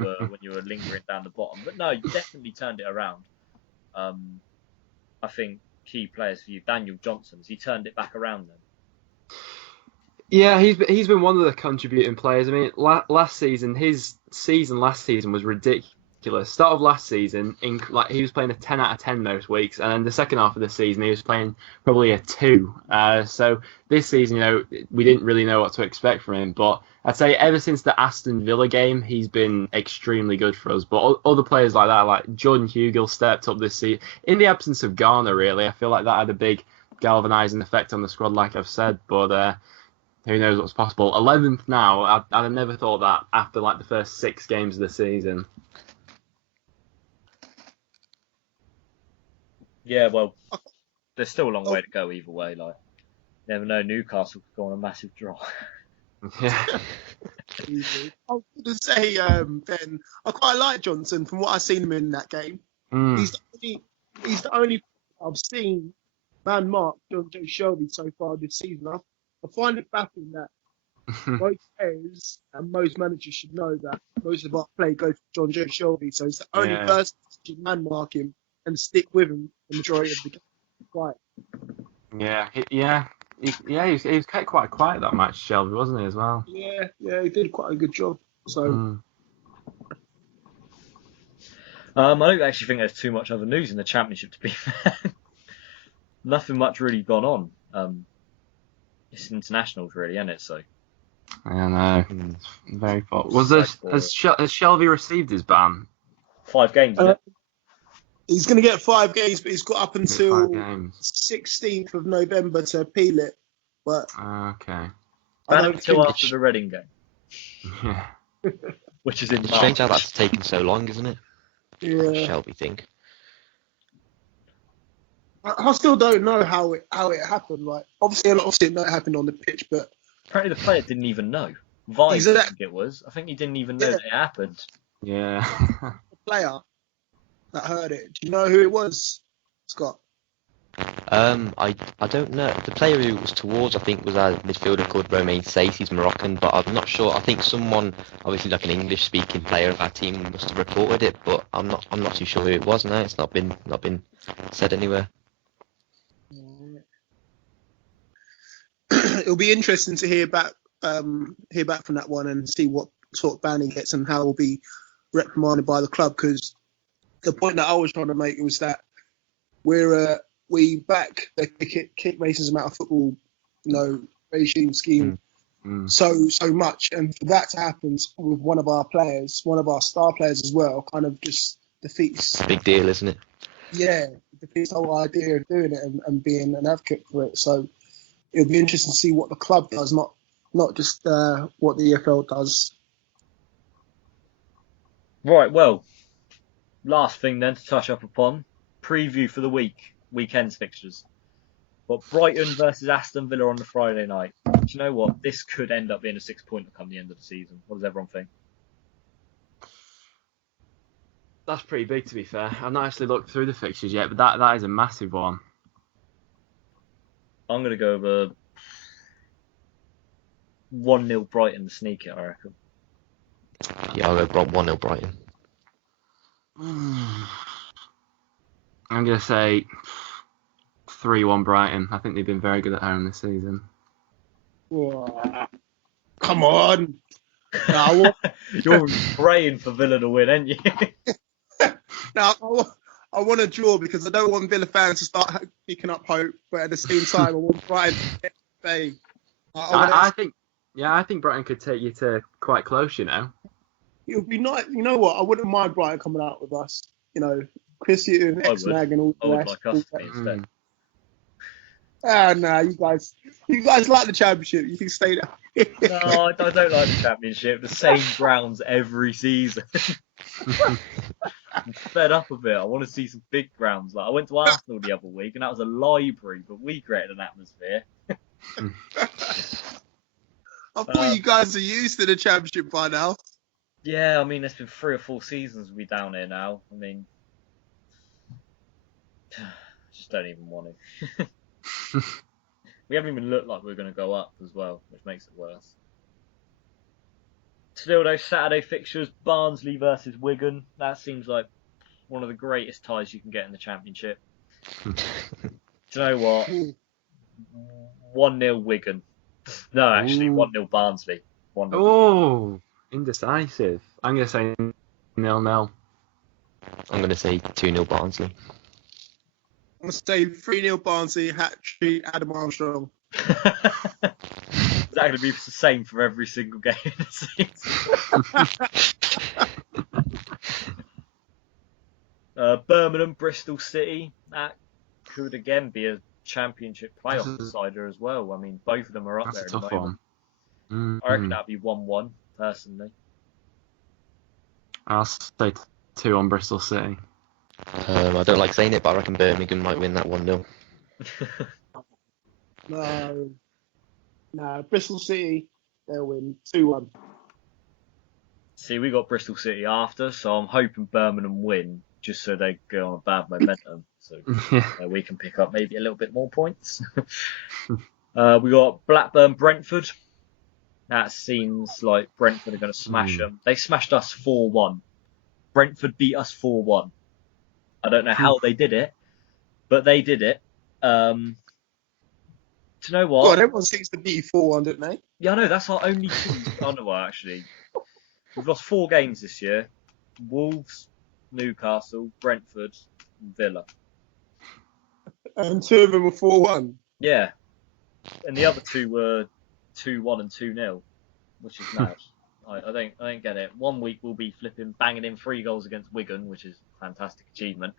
were lingering down the bottom, but no, you definitely turned it around. I think key players for you, Daniel Johnson, he turned it back around then. Yeah, he's been one of the contributing players. I mean, his season last season was ridiculous. Start of last season, he was playing a 10 out of 10 most weeks, and then the second half of the season he was playing probably a 2. So this season, you know, we didn't really know what to expect from him. But I'd say ever since the Aston Villa game, he's been extremely good for us. But other players like that, like Jordan Hugill, stepped up this season. In the absence of Garner, really, I feel like that had a big galvanising effect on the squad, like I've said. But who knows what's possible? 11th now. I'd have never thought that after like the first 6 games of the season. Yeah, well, there's still a long way to go either way. Like, never know, Newcastle could go on a massive draw. Yeah. I was going to say, Ben, I quite like Johnson from what I've seen him in that game. He's the only I've seen man mark John Joe Shelby so far this season. I find it baffling that most players and most managers should know that most of our play goes to John Joe Shelby. So he's the only person to man mark him and stick with him the majority of the game. Quiet. He was kept quite quiet that match, Shelby, wasn't he, as well? Yeah, he did quite a good job. So. I don't actually think there's too much other news in the Championship, to be fair. Nothing much really gone on. It's internationals, really, isn't it? So. I don't know. It's very fault. Has Shelby received his ban? 5 games, isn't it? He's going to get 5 games, but he's got up until 16th of November to appeal it. But okay. Until after the Reading game. Yeah. Which is in It's strange how that's taken so long, isn't it? Yeah. Shelby thing. I still don't know how it happened. Like obviously it not happened on the pitch, but apparently the player didn't even know. Vice, I think it was. I think he didn't even know that it happened. Yeah. The player that heard it. Do you know who it was, Scott? I don't know. The player who was towards, I think, was a midfielder called Romain Saiss. He's Moroccan, but I'm not sure. I think someone, obviously like an English-speaking player of our team, must have reported it, but I'm not too sure who it was. No, it's not been said anywhere. It'll be interesting to hear back from that one and see what sort of ban he gets and how it will be reprimanded by the club. Because the point that I was trying to make was that we back the kick racism out of football, regime scheme so much, and for that to happen with one of our players, one of our star players as well, kind of just defeats. Big deal, isn't it? Yeah, defeats the whole idea of doing it and being an advocate for it. So it'll be interesting to see what the club does, not just what the EFL does. Right, well, last thing then to touch up upon, preview for the weekend's fixtures. Got Brighton versus Aston Villa on the Friday night. Do you know what? This could end up being a 6-pointer come the end of the season. What does everyone think? That's pretty big, to be fair. I've not actually looked through the fixtures yet, but that is a massive one. I'm going to go over 1-0 Brighton to sneak it, I reckon. Yeah, I'll go 1-0 Brighton. I'm going to say 3-1 Brighton. I think they've been very good at home this season. Come on. You're praying for Villa to win, ain't you? Now, I want to draw because I don't want Villa fans to start picking up hope, but at the same time, I want Brighton to get the I think Brighton could take you to quite close, It would be nice. You know what? I wouldn't mind Brighton coming out with us. Chris Hutton, X-Mag and all the rest. I would like us to be instead. No, you guys like the Championship. You can stay there. No, I don't like the Championship. The same grounds every season. I'm fed up of it. I want to see some big grounds. Like I went to Arsenal the other week, and that was a library, but we created an atmosphere. I thought you guys are used to the Championship by now. Yeah, I mean, it's been 3 or 4 seasons we'll be down here now. I mean, I just don't even want to. We haven't even looked like we're going to go up as well, which makes it worse. Still, those Saturday fixtures, Barnsley versus Wigan. That seems like one of the greatest ties you can get in the Championship. Do you know what? 1-0 Wigan. No, actually, 1-0 Barnsley. 1-0. Oh, indecisive. I'm going to say 0-0. I'm going to say 2-0 Barnsley. I'm going to say 3-0 Barnsley, hat-trick, Adam Armstrong. Is that going to be the same for every single game in the season? Birmingham, Bristol City. That could again be a Championship playoff decider as well. I mean, both of them are up there at the moment. One. I reckon that'd be 1-1, personally. I'll say 2 on Bristol City. I don't like saying it, but I reckon Birmingham might win that 1-0. No, Bristol City, they'll win 2-1. See, we got Bristol City after, so I'm hoping Birmingham win, just so they go on a bad momentum, so we can pick up maybe a little bit more points. We got Blackburn, Brentford. That seems like Brentford are going to smash them. They smashed us 4-1. Brentford beat us 4-1. I don't know how they did it, but they did it. Do you know what? God, everyone seems to beat 4-1, don't they? Yeah, I know. That's our only team. Oh, no, actually. We've lost 4 games this year. Wolves, Newcastle, Brentford, and Villa. And 2 of them were 4-1. Yeah. And the other 2 were 2-1 and 2-0, which is mad. I don't get it. One week we'll be banging in 3 goals against Wigan, which is a fantastic achievement.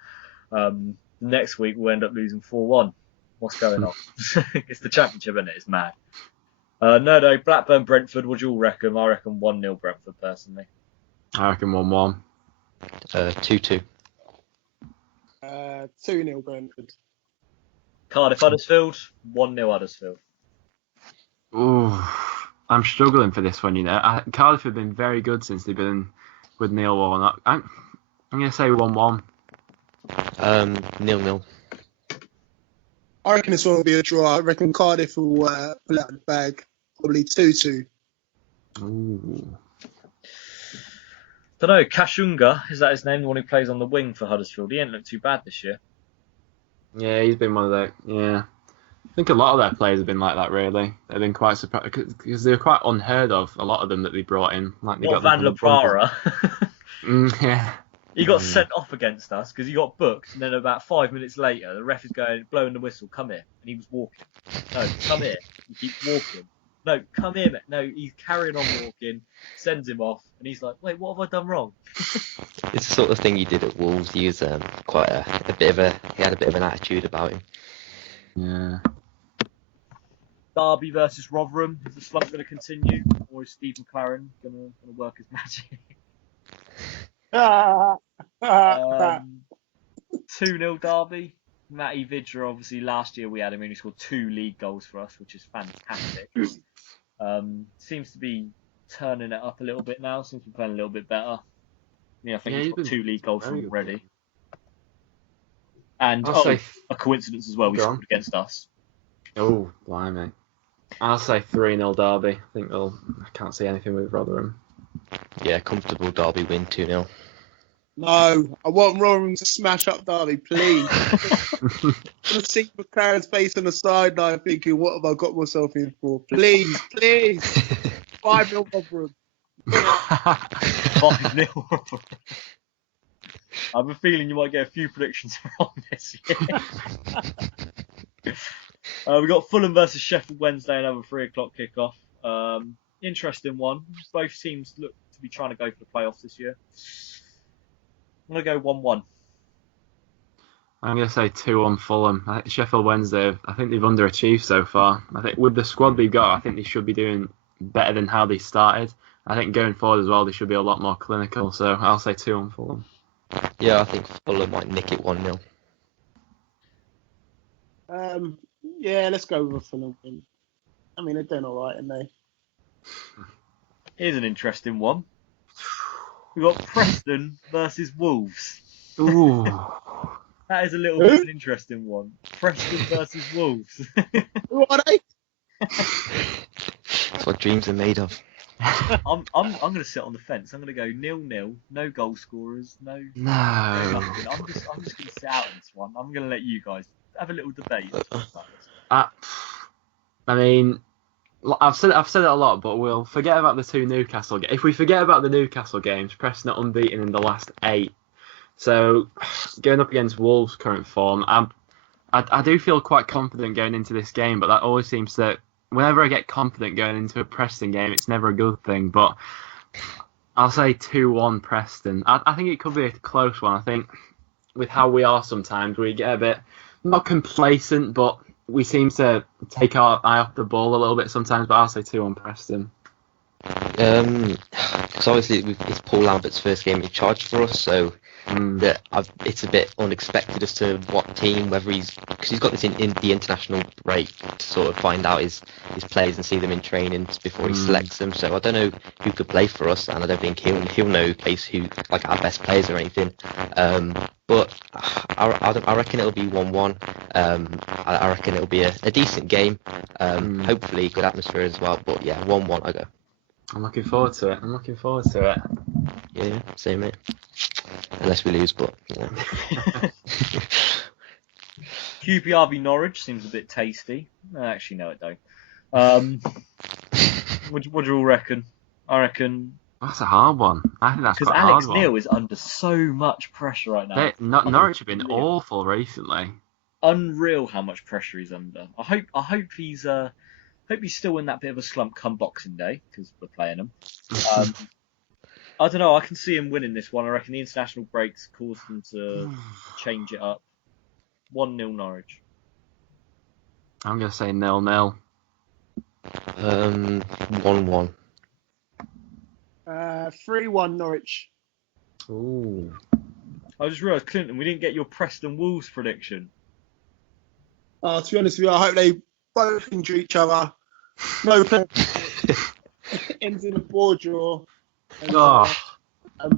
Next week we'll end up losing 4-1. What's going on? It's the Championship, isn't it? It's mad. No, Blackburn, Brentford, what do you all reckon? I reckon 1-0 Brentford, personally. I reckon 1-1. 2-2. 2-0 Brentford. Cardiff, Huddersfield, 1-0 Huddersfield. Ooh, I'm struggling for this one, Cardiff have been very good since they've been with Neil Warnock. I'm going to say 1-1. 0-0. I reckon this one will be a draw. I reckon Cardiff will pull out the bag. Probably 2-2. Ooh. Don't know, Kashunga, is that his name? The one who plays on the wing for Huddersfield. He ain't looked too bad this year. Yeah, he's been one of those. Yeah. I think a lot of their players have been like that, really. They've been quite surprised because they're quite unheard of, a lot of them that they brought in. Like they What, got Van La Para? Yeah. He got sent off against us because he got booked, and then about 5 minutes later, the ref is blowing the whistle. Come here, and he was walking. No, come here. He keeps walking. No, come here, mate. No, he's carrying on walking. Sends him off, and he's like, "Wait, what have I done wrong?" It's the sort of thing he did at Wolves. He was quite a bit of he had a bit of an attitude about him. Yeah. Derby versus Rotherham. Is the slump going to continue, or is Steve McLaren going to work his magic? 2-0 Derby. Matty Vidra, obviously last year we had him and he scored 2 league goals for us, which is fantastic. Seems to be turning it up a little bit now. Seems to be playing a little bit better. Yeah, I think he's got 2 league goals already. And a coincidence as well, we scored against us. Oh, blimey. I'll say 3-0 Derby. I think I can't see anything with Rotherham. Yeah, comfortable Derby win 2-0. No, I want Rotherham to smash up Derby, please. I'm going to see McLaren's face on the sideline thinking, what have I got myself in for? Please, please. 5-0 Rotherham. 5-0. I have a feeling you might get a few predictions wrong this year. We got Fulham versus Sheffield Wednesday, another 3 o'clock kickoff. Interesting one. Both teams look to be trying to go for the playoffs this year. I'm going to go 1-1. I'm going to say 2-1 Fulham. I think Sheffield Wednesday, I think they've underachieved so far. I think with the squad they've got, I think they should be doing better than how they started. I think going forward as well, they should be a lot more clinical. So I'll say 2-1 Fulham. Yeah, I think Fulham might nick it 1-0. Yeah, let's go with Fulham. I mean, they're doing all right, aren't they? Here's an interesting one. We've got Preston versus Wolves. Ooh. That is a little bit of an interesting one. Preston versus Wolves. Who are they? That's what dreams are made of. I'm going to sit on the fence. I'm going to go 0-0, no goal scorers, no. Nothing. I'm just going to sit out in this one. I'm going to let you guys have a little debate. I mean, I've said it a lot, but we'll forget about the 2 Newcastle games. If we forget about the Newcastle games, Preston are unbeaten in the last 8. So going up against Wolves' current form, I do feel quite confident going into this game, but that always seems to, whenever I get confident going into a Preston game, it's never a good thing. But I'll say 2-1 Preston. I think it could be a close one. I think with how we are sometimes, we get a bit, not complacent, but we seem to take our eye off the ball a little bit sometimes, but I'll say 2-1 Preston. Because obviously it's Paul Lambert's first game in charge for us, so it's a bit unexpected as to what team, whether because he's got this in the international break to sort of find out his players and see them in training before he selects them. So I don't know who could play for us, and I don't think he'll know place who like our best players or anything. But I reckon it'll be 1-1. I reckon it'll be a decent game. Hopefully good atmosphere as well. But yeah, 1-1 I go. I'm looking forward to it. Yeah, same mate. Unless we lose, but you know. QPR v Norwich seems a bit tasty. Actually, no, it don't. What do you all reckon? I reckon That's a hard one. I think that's quite a hard Alex one. Neil is under so much pressure right now. Norwich have been awful recently. Unreal how much pressure he's under. I hope he's still in that bit of a slump come Boxing Day because we're playing him. I don't know. I can see him winning this one. I reckon the international breaks caused them to change it up. 1-0 Norwich. I'm going to say 0-0. 1-1. 3-1 Norwich. Ooh. I just realised, Clinton, we didn't get your Preston Wolves prediction. To be honest with you, I hope they both injure each other. No play. Ends in a 4 draw. And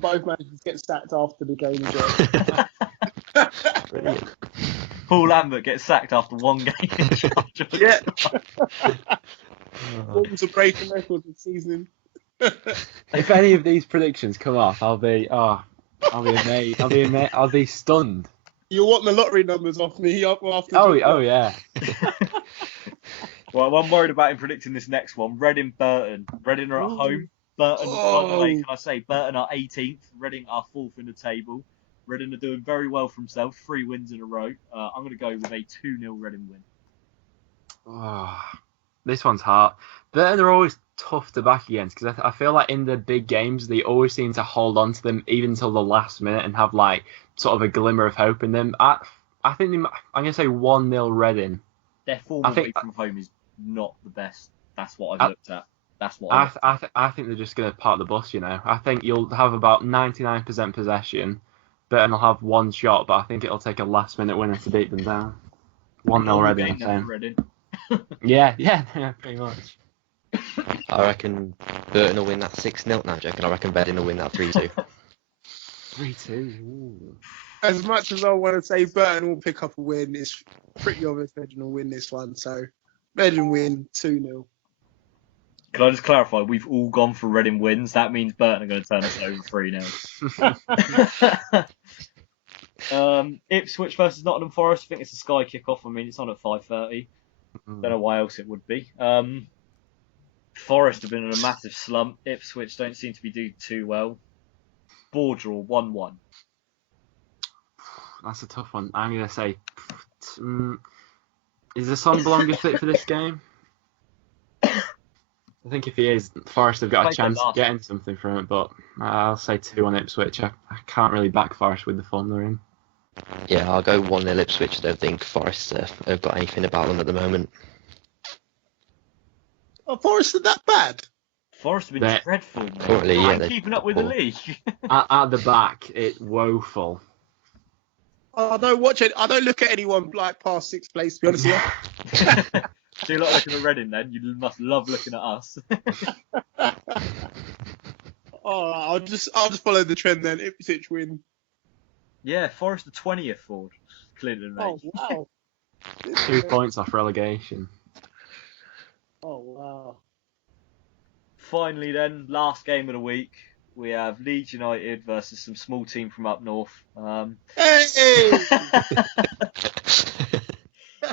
both managers get sacked after the game as well. Brilliant. Paul Lambert gets sacked after one game in charge of Wolves are breaking records this season. If any of these predictions come off, I'll be amazed. I'll be stunned. You'll want the lottery numbers off me after. Oh yeah. Well, I'm worried about him predicting this next one. Reading Burton. Reading are at home. Burton, by the way, Oh. can I say, Burton are 18th, Reading are 4th in the table. Reading are doing very well for themselves, 3 wins in a row. I'm going to go with a 2-0 Reading win. Oh, this one's hard. Burton are always tough to back against because I feel like in the big games they always seem to hold on to them even until the last minute and have like sort of a glimmer of hope in them. I think I'm gonna say 1-0 Reading. Their form away from home is not the best. That's what I've looked at. That's what I think they're just gonna park the bus. I think you'll have about 99% possession. Burton will have one shot, but I think it'll take a last minute winner to beat them down. 1-0 Reading. Reading. Yeah, pretty much. I reckon Burton will win that 6-0 now, Jack, and I reckon Reading will win that 3-2. 3-2. As much as I want to say Burton will pick up a win, it's pretty obvious Reading will win this one. So Reading win 2-0. Can I just clarify? We've all gone for Reading wins. That means Burton are going to turn us over 3-0. Ipswich versus Nottingham Forest. I think it's a Sky kickoff. I mean, it's on at 5:30. Don't know why else it would be. Forest have been in a massive slump. Ipswich don't seem to be doing too well. Ball draw 1-1. That's a tough one. I'm going to say... is the Son Belonga fit for this game? I think if he is, Forest have got a chance of getting something from it, but I'll say 2-1 Ipswich. I can't really back Forest with the form they're in. Yeah, I'll go 1-0 Ipswich. I don't think Forest have got anything about them at the moment. Oh, Forest are that bad? Forest have been dreadful. Currently, yeah, they're keeping up with the league. At the back, it's woeful. I don't watch it. I don't look at anyone like past 6th place, to be honest with you. Do you like looking at Reading then? You must love looking at us. I'll just follow the trend then. Ipswich win. Yeah, Forest the 20th, Ford. Clinton, mate. Oh, wow. 2 points off relegation. Oh, wow. Finally then, last game of the week. We have Leeds United versus some small team from up north. Hey!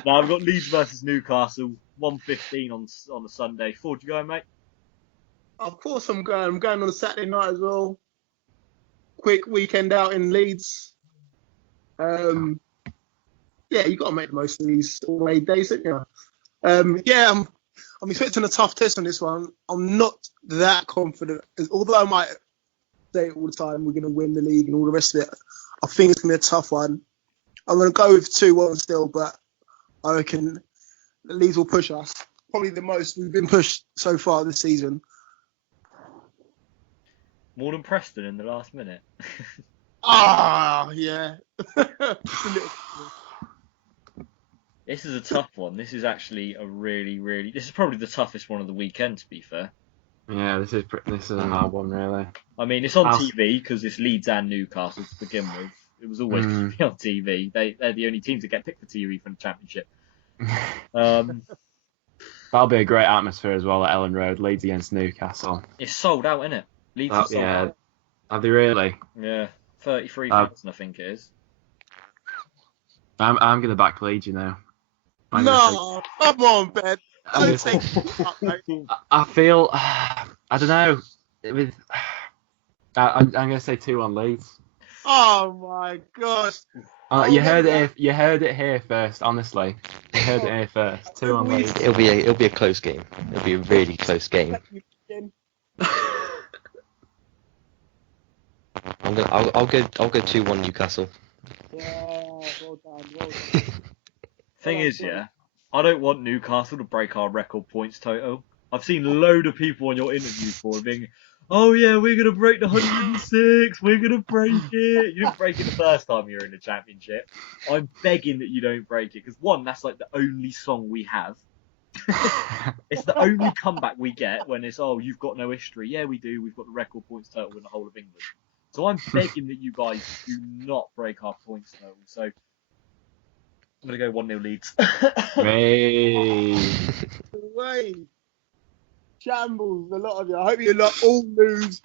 Now we've got Leeds versus Newcastle, 1:15 on the Sunday. Ford, you going, mate? Of course I'm going. I'm going on a Saturday night as well. Quick weekend out in Leeds. Yeah, you got to make the most of these away days, don't you? Yeah, I'm expecting a tough test on this one. I'm not that confident. Although I might say it all the time, we're going to win the league and all the rest of it. I think it's going to be a tough one. I'm going to go with 2-1 still, but I reckon the Leeds will push us. Probably the most we've been pushed so far this season. More than Preston in the last minute. Yeah. This is a tough one. This is actually a really... This is probably the toughest one of the weekend, to be fair. Yeah, this is a hard one, really. I mean, it's on TV because it's Leeds and Newcastle to begin with. It was always going to be on TV. They're the only teams that get picked for TV from the Championship. That'll be a great atmosphere as well at Ellen Road. Leeds against Newcastle. It's sold out, isn't it? Leeds is sold out. Are they really? Yeah, 33,000 I think it is. I'm going to back Leeds, No, come on, Ben. I feel, I don't know. I'm going to say 2-1 Leeds. Oh my gosh! You heard it here first. Honestly, you heard it here first. 2-1 Leeds. It'll be a close game. It'll be a really close game. I'll go 2-1 Newcastle. Yeah, well done. Thing is, I don't want Newcastle to break our record points total. I've seen a load of people on your interview for being, oh yeah, we're going to break the 106, we're going to break it. You didn't break it the first time you were in the Championship. I'm begging that you don't break it, because one, that's like the only song we have. It's the only comeback we get when it's, oh, you've got no history. Yeah, we do. We've got the record points total in the whole of England. So I'm begging that you guys do not break our points total. So I'm going to go 1-0 Leeds. Way. Shambles, a lot of you. I hope you lot all lose.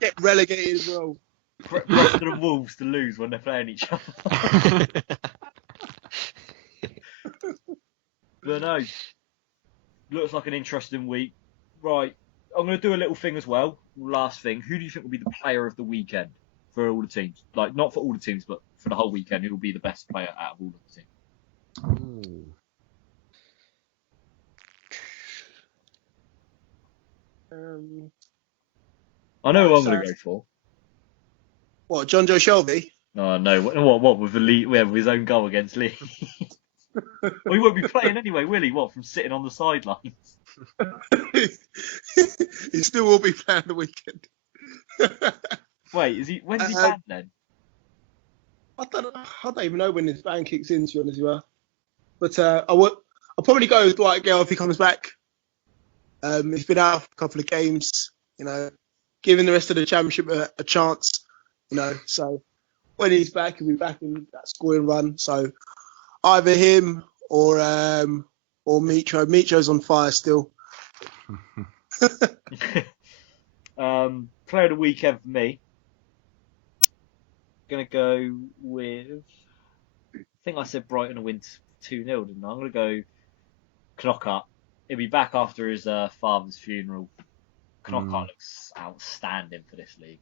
Get relegated as well. Preston and Wolves to lose when they're playing each other. But no, looks like an interesting week. Right, I'm going to do a little thing as well. Last thing. Who do you think will be the player of the weekend for all the teams? Like, not for all the teams, but for the whole weekend. Who will be the best player out of all of the teams? I know who I'm going to go for. What, John Joe Shelby? Oh, no. What with the lead, with his own goal against Lee? Well, he won't be playing anyway, will he? What, from sitting on the sidelines? He still will be playing the weekend. Wait, is he? When's he banned then? I don't even know when his ban kicks in, to be honest with you. But I'll probably go with Dwight Gale if he comes back. He's been out for a couple of games, giving the rest of the championship a chance, So when he's back, he'll be back in that scoring run. So either him or Mitro. Mitro's on fire still. Player of the weekend for me. Gonna go with. I think I said Brighton will win 2-0, didn't I? I'm gonna go Knockaert. He'll be back after his father's funeral. Knockaert looks outstanding for this league.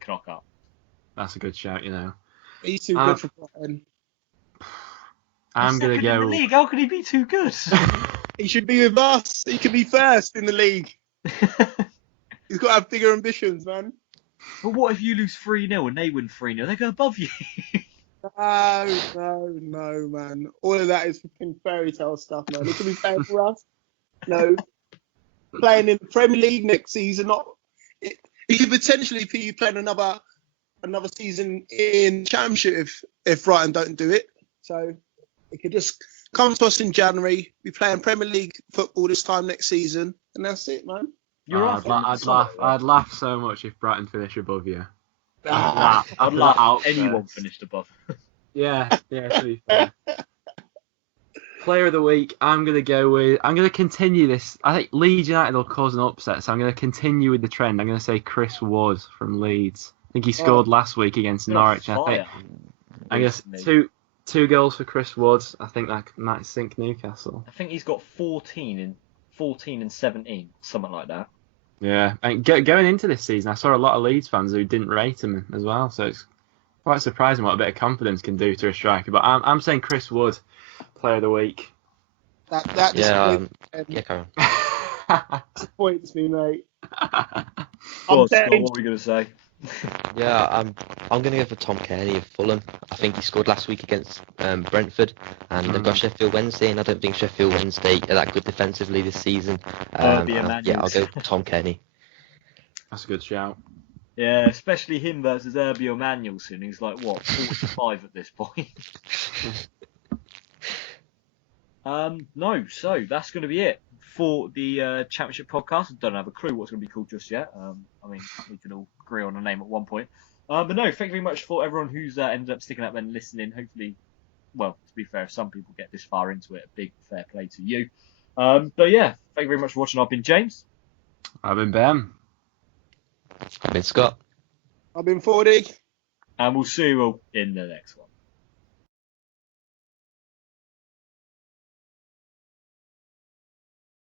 Knockaert. That's a good shout, He's too good for Brighton. I'm gonna go. In the league. How could he be too good? He should be with us. He could be first in the league. He's got to have bigger ambitions, man. But what if you lose 3-0 and they win 3-0? They go above you. No, man. All of that is fucking fairy tale stuff, man. He could be playing for us. No. Playing in the Premier League next season. He could potentially be playing another season in Championship if Brighton don't do it. So he could just come to us in January, be playing Premier League football this time next season, and that's it, man. I'd laugh so much if Brighton finish above you. I'd laugh if anyone finished above. Yeah, to be fair. Player of the week, I'm going to continue this. I think Leeds United will cause an upset, so I'm going to continue with the trend. I'm going to say Chris Wood from Leeds. I think he scored last week against Norwich. I guess two goals for Chris Wood. I think that might sink Newcastle. I think he's got 14 and 17, something like that. Yeah, and going into this season, I saw a lot of Leeds fans who didn't rate him as well, so it's quite surprising what a bit of confidence can do to a striker. But I'm saying Chris Wood, player of the week. That disappoints me, mate. Scott, what were we going to say? Yeah, I'm going to go for Tom Kearney of Fulham. I think he scored last week against Brentford, and they've got Sheffield Wednesday, and I don't think Sheffield Wednesday are that good defensively this season. I'll go Tom Kearney. That's a good shout. Yeah, especially him versus Herbie Manuelson, who's like, 45 at this point. So that's going to be it for the Championship podcast. I don't have a clue what's going to be called just yet. We can all agree on a name at one point. But no, thank you very much for everyone who's ended up sticking up and listening. Hopefully, to be fair, if some people get this far into it, a big fair play to you. But yeah, thank you very much for watching. I've been James. I've been Ben. I've been Scott. I've been 40. And we'll see you all in the next one.